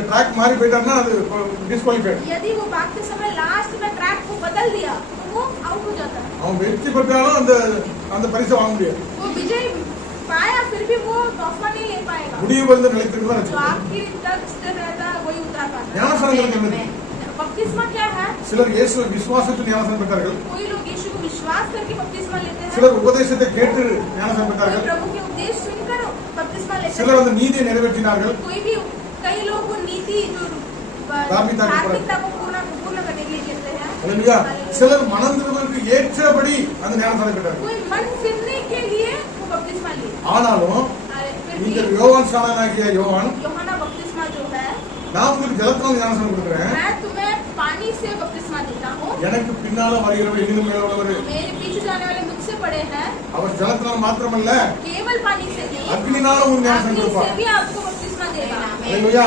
அந்த ட்ராக் மாறி போயிட்டாருன்னா அது டிஸ்குவாலிஃபைட். यदि वो भागते समय लास्ट में ट्रैक को बदल दिया तो वो आउट हो जाता है. அவன் வெற்றி பெற்றாலும் அந்த பரிசை வாங்க முடியாது. वो विजय पाया फिर भी वो तोहफा नहीं ले पाएगा. முடிவு வந்து நிலைத்திருக்கு தான். जो आखिर तक स्थिर रहता है वही उतार पाता है. ஞானஸ்நானம் என்னது? बपतिस्मा क्या है? சிலர் இயேசு விசுவாசத்தில் ஞானஸ்நானம் பெற்றார்கள். कोई लोग यीशु को विश्वास करके बपतिस्मा लेते हैं. சிலர் உபதேசத்தை கேட்டு ஞானஸ்நானம் பெற்றார்கள். प्रभु के उपदेश सुनकर बपतिस्मा लेते हैं. சிலர் அந்த நீதியை நிறைவேற்றினார்கள். कोई भी कई लोग वो नीति जो धार्मिकता को पूर्ण करने के लिए लेते हैं. हालेलुया. சிலர் மனம் திரும்புவதற்கு ஏற்றபடி அந்த ஞானஸ்நானம் பெற்றார்கள். कोई मन फिरने के लिए वो बपतिस्मा लिए. ஆனாலும் இந்த யோவான் ஸ்நானனாகிய யோவான் यूहन्ना बपतिस्मा जो है, நான் உங்களுக்கு ஜலத்தினால் ஞானஸ்நானம் கொடுக்கிறேன். मैं तुम्हें पानी से बपतिस्मा देता हूँ. எனக்கு பின்னால வருகிறவர் இன்னும் மேல உள்ளவர். मेरे पीछे जाने वाले मुझसे बड़े हैं. அவர் ஜலத்தினால் மாத்திரமல்ல केवल पानी से नहीं, அக்னினாலும் உங்களுக்கு ஞானஸ்நானம் अग्नि से கொடுப்பார். भी आपको बपतिस्मा देगा. हालेलुया.